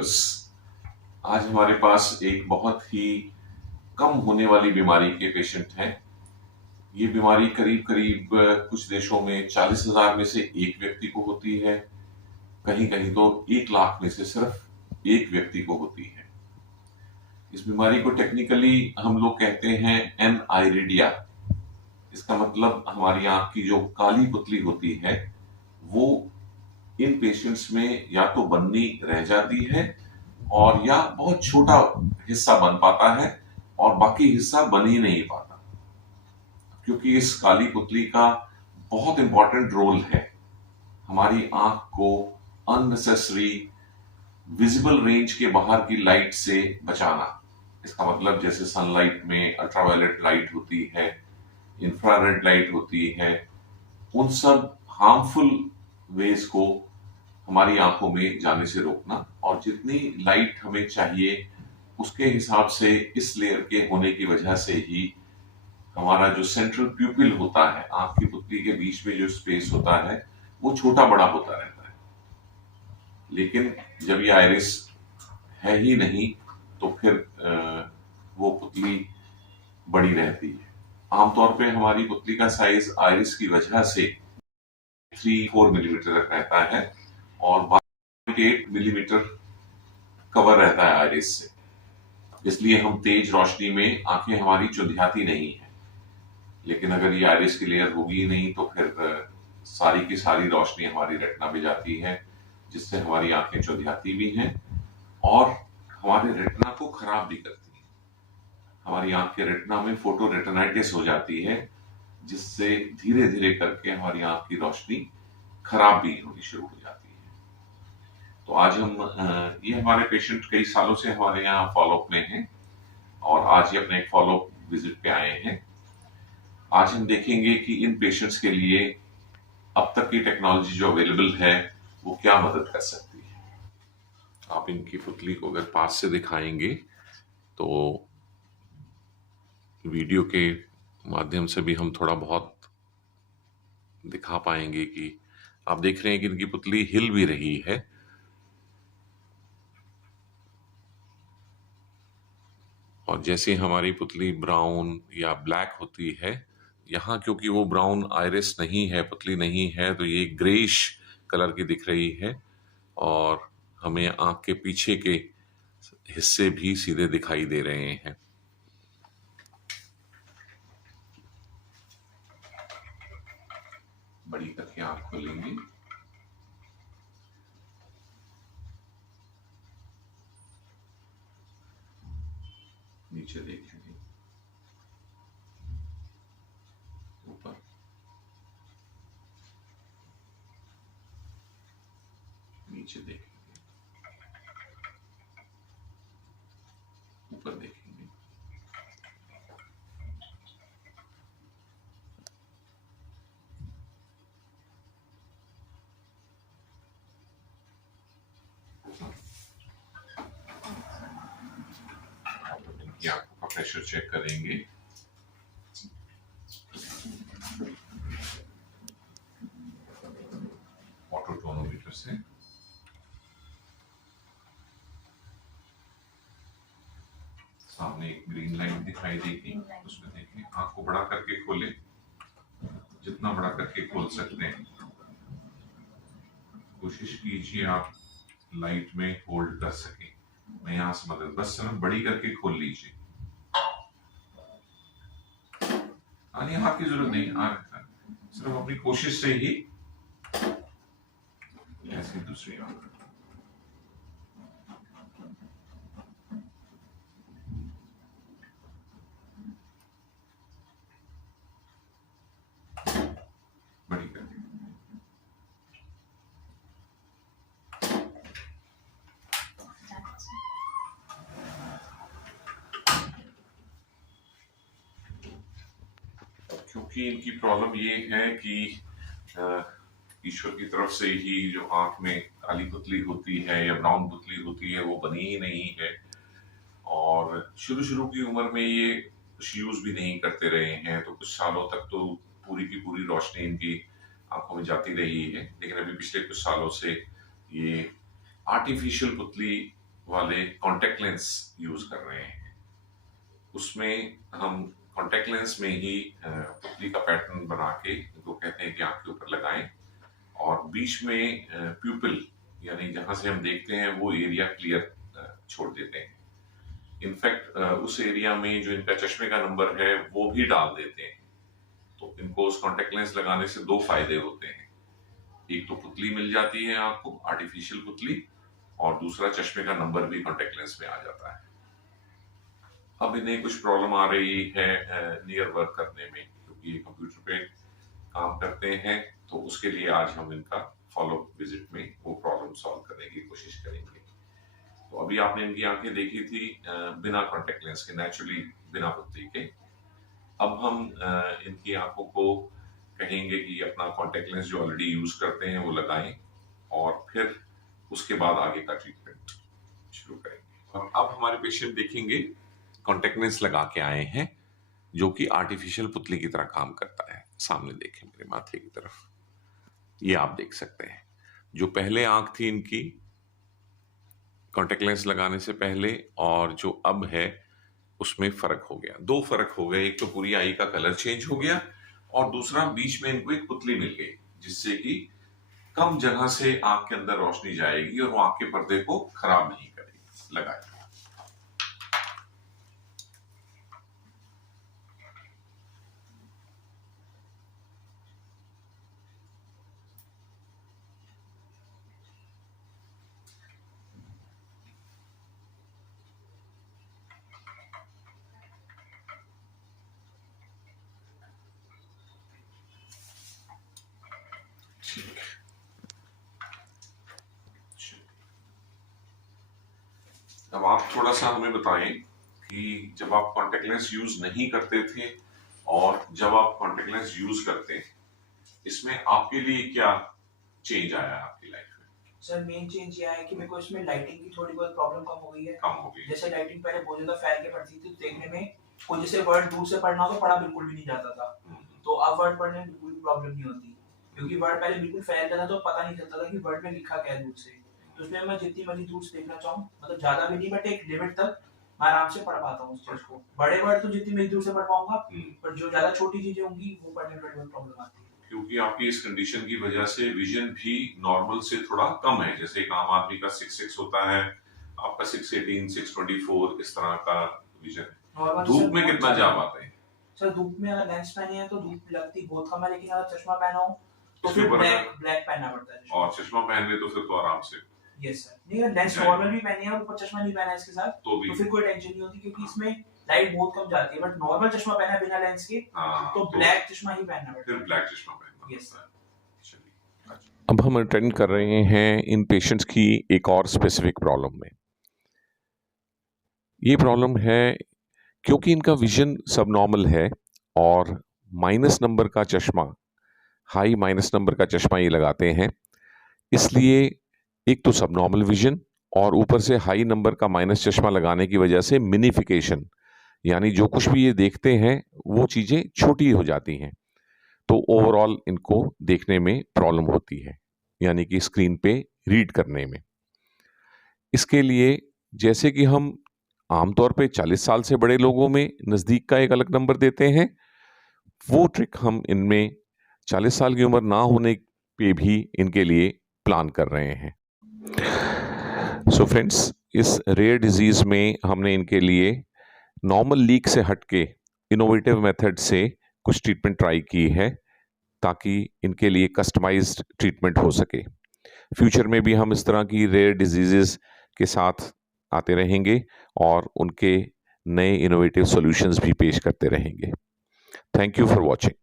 Viewers, आज हमारे पास एक बहुत ही कम होने वाली बीमारी के पेशेंट हैं। ये बीमारी करीब करीब कुछ देशों में 40,000 में से एक व्यक्ति को होती है, कहीं कहीं तो 1 लाख में से सिर्फ एक व्यक्ति को होती है। इस बीमारी को टेक्निकली हम लोग कहते हैं एनआइरिडिया। इसका मतलब हमारी आंख की जो काली पुतली होती है वो इन पेशेंट्स में या तो बन्नी रह जाती है और या बहुत छोटा हिस्सा बन पाता है और बाकी हिस्सा बन ही नहीं पाता, क्योंकि इस काली पुतली का बहुत इंपॉर्टेंट रोल है हमारी आंख को अननेसेसरी विजिबल रेंज के बाहर की लाइट से बचाना। इसका मतलब जैसे सनलाइट में अल्ट्रावायलेट लाइट होती है, इंफ्रारेड लाइट होती है, उन सब हार्मफुल वेज को हमारी आंखों में जाने से रोकना, और जितनी लाइट हमें चाहिए उसके हिसाब से इस लेयर के होने की वजह से ही हमारा जो सेंट्रल प्यूपिल होता है, आंख की पुतली के बीच में जो स्पेस होता है, वो छोटा बड़ा होता रहता है। लेकिन जब ये आइरिस है ही नहीं तो फिर वो पुतली बड़ी रहती है। आमतौर पे हमारी पुतली का साइज आइरिस की वजह से 3-4 मिलीमीटर तक रहता है और 8 मिलीमीटर कवर रहता है आइरिस से। इसलिए हम तेज रोशनी में आंखें हमारी चुंधियाती नहीं है। लेकिन अगर ये आइरिस की लेयर होगी नहीं तो फिर सारी की सारी रोशनी हमारी रेटिना पे जाती है, जिससे हमारी आंखें चुंधियाती भी हैं और हमारे रेटिना को खराब भी करती है। हमारी आंख के रेटिना में फोटो रेटिनाइटिस हो जाती है, जिससे धीरे धीरे करके हमारी आंख की रोशनी खराब भी होनी शुरू हो जाती है। तो आज हम ये हमारे पेशेंट कई सालों से हमारे यहाँ फॉलोअप में हैं और आज ये अपने एक फॉलोअप विजिट पे आए हैं। आज हम देखेंगे कि इन पेशेंट्स के लिए अब तक की टेक्नोलॉजी जो अवेलेबल है वो क्या मदद कर सकती है। आप इनकी पुतली को अगर पास से दिखाएंगे तो वीडियो के माध्यम से भी हम थोड़ा बहुत दिखा पाएंगे कि आप देख रहे हैं कि इनकी पुतली हिल भी रही है। और जैसे हमारी पुतली ब्राउन या ब्लैक होती है, यहाँ क्योंकि वो ब्राउन आइरिस नहीं है, पुतली नहीं है, तो ये ग्रेइश कलर की दिख रही है और हमें आंख के पीछे के हिस्से भी सीधे दिखाई दे रहे हैं। बड़ी करके आंख खोलेंगे, नीचे देखेंगे, ऊपर, नीचे देखेंगे, ऊपर देखेंगे। इनकी आंखों का प्रेशर चेक करेंगे। ऑटो टोनोमीटर से सामने एक ग्रीन लाइन दिखाई देगी, उसमें देखें। आंख को बड़ा करके खोले, जितना बड़ा करके खोल सकते हैं। कोशिश कीजिए आप लाइट में होल्ड कर सके। मैं यहां से मदद बस सिर्फ बड़ी करके खोल लीजिए। नहीं, हाथ की जरूरत नहीं, सिर्फ अपनी कोशिश से ही ऐसी दूसरी आंख। बड़ी करके क्योंकि इनकी प्रॉब्लम ये है कि ईश्वर की तरफ से ही जो आंख में काली पुतली होती है या ब्राउन पुतली होती है वो बनी ही नहीं है, और शुरू शुरू की उम्र में ये कुछ यूज भी नहीं करते रहे हैं, तो कुछ सालों तक तो पूरी की पूरी रोशनी इनकी आंखों में जाती रही है। लेकिन अभी पिछले कुछ सालों से ये आर्टिफिशियल पुतली वाले कॉन्टेक्ट लेंस यूज कर रहे हैं। उसमें हम कॉन्टेक्ट लेंस में ही पुतली का पैटर्न बना के इनको कहते हैं कि आंख के ऊपर लगाएं और बीच में प्यूपिल यानी जहां से हम देखते हैं वो एरिया क्लियर छोड़ देते हैं। इनफैक्ट उस एरिया में जो इनका चश्मे का नंबर है वो भी डाल देते हैं। तो इनको उस कॉन्टेक्ट लेंस लगाने से दो फायदे होते हैं, एक तो पुतली मिल जाती है आंख को, आर्टिफिशियल पुतली, और दूसरा चश्मे का नंबर भी कॉन्टेक्ट लेंस में आ जाता है। अब इन्हें कुछ प्रॉब्लम आ रही है नियर वर्क करने में, क्योंकि ये कंप्यूटर पे काम करते हैं, तो उसके लिए आज हम इनका फॉलो विजिट में वो प्रॉब्लम सॉल्व करने की कोशिश करेंगे। तो अभी आपने इनकी आंखें देखी थी बिना कॉन्टेक्ट लेंस के, नेचुरली बिना पुतली के। अब हम इनकी आंखों को कहेंगे कि अपना कॉन्टेक्ट लेंस जो ऑलरेडी यूज करते हैं वो लगाएं और फिर उसके बाद आगे का ट्रीटमेंट शुरू करेंगे। और अब हमारे पेशेंट देखेंगे कॉन्टेक्ट लेंस लगा के आए हैं जो कि आर्टिफिशियल पुतली की तरह काम करता है। सामने देखें मेरे माथे की तरफ, ये आप देख सकते हैं जो पहले आंख थी इनकी कॉन्टेक्ट लेंस लगाने से पहले और जो अब है उसमें फर्क हो गया। दो फर्क हो गए, एक तो पूरी आई का कलर चेंज हो गया और दूसरा बीच में इनको एक पुतली मिल गई जिससे कि कम जगह से आंख के अंदर रोशनी जाएगी और वो आंख के पर्दे को खराब नहीं करेगी। लगाएगी। अब आप थोड़ा सा हमें बताएं कि जब आप कॉन्टेक्ट लेंस यूज नहीं करते थे और जब आप कॉन्टेक्ट लेंस यूज करते हैं, इसमें आपके लिए क्या चेंज आया आपकी लाइफ में? सर मेन चेंज ये है कि मेरे को इसमें लाइटिंग की थोड़ी बहुत प्रॉब्लम कम हो गई है। कम हो गई। जैसे लाइटिंग पहले बहुत ज्यादा फैल के पड़ती थी, तो देखने में कोई जैसे वर्ड दूर से पढ़ना हो तो पढ़ा बिल्कुल भी नहीं जाता था। तो अब वर्ड पढ़ने में बिल्कुल भी प्रॉब्लम नहीं होती, क्योंकि वर्ड पहले बिल्कुल फैल जाता तो पता नहीं चलता था कि वर्ड में लिखा क्या है दूर से। तो उसमें मैं जितनी मर्जी दूर से देखना चाहूँ, मतलब ज्यादा भी नहीं बट एक लिमिट तक मैं आराम से पढ़ पाता हूँ उस चीज को। बड़े वर्ड तो जितनी मर्जी दूर से पढ़ पाऊंगा, पर जो ज्यादा छोटी चीजें होंगी वो पढ़ने में बहुत प्रॉब्लम आती है। क्योंकि आपकी इस कंडीशन की वजह से विजन भी नॉर्मल से थोड़ा कम है। जैसे एक आम आदमी का 6'6" होता है, आपका 6'18", 6'24" इस तरह का विजन है। धूप में कितना जा पाते हैं? सर धूप में अगर लेंस पहने हैं तो धूप लगती बहुत कम है, लेकिन अगर चश्मा पहना हो तो फिर ब्लैक पहनना पड़ता है। और चश्मा पहन ले तो फिर तो आराम से। यस सर, नहीं अगर लेंस नॉर्मल भी पहनी है और ऊपर चश्मा नहीं पहना है इसके साथ तो फिर कोई टेंशन नहीं होती, क्योंकि इसमें लाइट बहुत कम जाती है। बट नॉर्मल चश्मा पहना है बिना लेंस के तो ब्लैक चश्मा ही पहनना पड़ता है। फिर ब्लैक चश्मा पहनना। Yes sir. अब हम अटेंड कर रहे हैं इन पेशेंट्स की एक और स्पेसिफिक प्रॉब्लम में। ये प्रॉब्लम है क्योंकि इनका विजन सब नॉर्मल है और माइनस नंबर का चश्मा, हाई माइनस नंबर का चश्मा ये लगाते हैं, इसलिए एक तो सब नॉर्मल विजन और ऊपर से हाई नंबर का माइनस चश्मा लगाने की वजह से मिनिफिकेशन, यानी जो कुछ भी ये देखते हैं वो चीज़ें छोटी हो जाती हैं, तो ओवरऑल इनको देखने में प्रॉब्लम होती है, यानी कि स्क्रीन पे रीड करने में। इसके लिए जैसे कि हम आमतौर पे 40 साल से बड़े लोगों में नज़दीक का एक अलग नंबर देते हैं, वो ट्रिक हम इनमें 40 साल की उम्र ना होने पे भी इनके लिए प्लान कर रहे हैं। सो फ्रेंड्स, इस रेयर डिजीज़ में हमने इनके लिए नॉर्मल लीक से हटके इनोवेटिव मेथड से कुछ ट्रीटमेंट ट्राई की है ताकि इनके लिए कस्टमाइज्ड ट्रीटमेंट हो सके। फ्यूचर में भी हम इस तरह की रेयर डिजीज़ेस के साथ आते रहेंगे और उनके नए इनोवेटिव सॉल्यूशंस भी पेश करते रहेंगे। Thank you for watching.